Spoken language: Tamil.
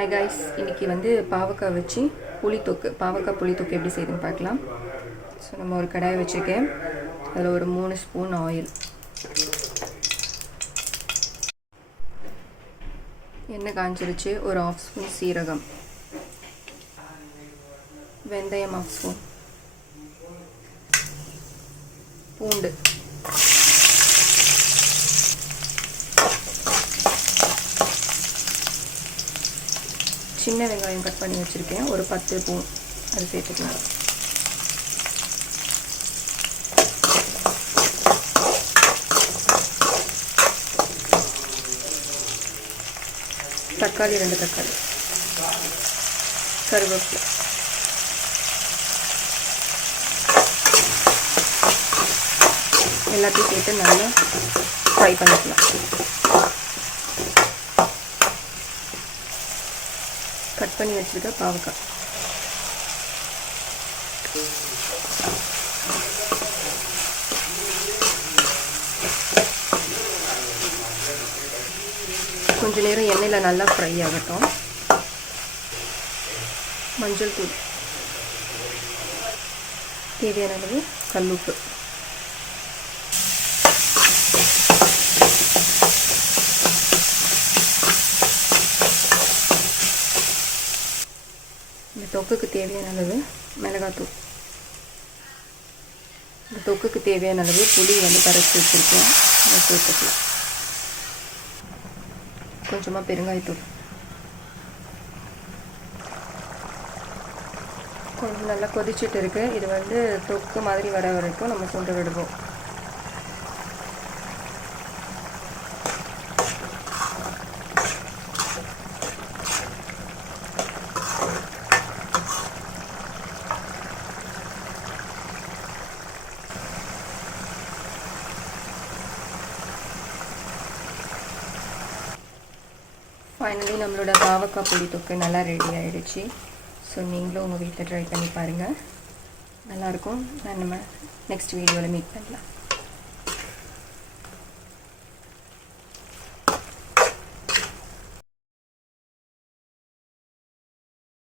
ஹாய் காய்ஸ், இன்றைக்கி வந்து பாவக்காய் வச்சு பாவக்காய் புளித்தொக்கு எப்படி செய்யுதுன்னு பார்க்கலாம். ஸோ நம்ம ஒரு கடாயை வச்சுருக்கேன். அதில் ஒரு 3 ஸ்பூன் ஆயில், எண்ணெய் காஞ்சிருச்சு. ஒரு 1/2 ஸ்பூன் சீரகம், வெந்தயம் 1/2 ஸ்பூன், பூண்டு, சின்ன வெங்காயம் கட் பண்ணி வச்சுருக்கேன், ஒரு 10 பூ அது சேர்த்துக்கலாம். தக்காளி 2 தக்காளி, கருவேப்பிலை, எல்லாத்தையும் சேர்த்து நல்லா ஃப்ரை பண்ணிக்கலாம். கட் பண்ணி வச்சுருக்க பாவக்காய், கொஞ்ச நேரம் எண்ணெயில் நல்லா ஃப்ரை ஆகட்டும். மஞ்சள் தூள், தேவையான அளவு கல்லுப்பு, இந்த தொக்குக்கு தேவையான அளவு மிளகாத்தூள், இந்த தொக்குக்கு தேவையான அளவு புளி வந்து கரைச்சி வச்சுருக்கேன், அதை சேர்த்துக்கலாம். கொஞ்சமாக பெருங்காயத்தூள், கொஞ்சம் நல்லா கொதிச்சுட்டு இருக்கு. இது வந்து தொக்கு மாதிரி வர வரைக்கும் நம்ம சுண்ட விடுவோம். ஃபைனலி நம்மளோட பாவக்காய் புளி தொக்கு நல்லா ரெடி ஆகிடுச்சு. ஸோ நீங்களும் உங்கள் வீட்டில் ட்ரை பண்ணி பாருங்கள், நல்லாயிருக்கும். நம்ம நெக்ஸ்ட் வீடியோவில் மீட் பண்ணலாம்.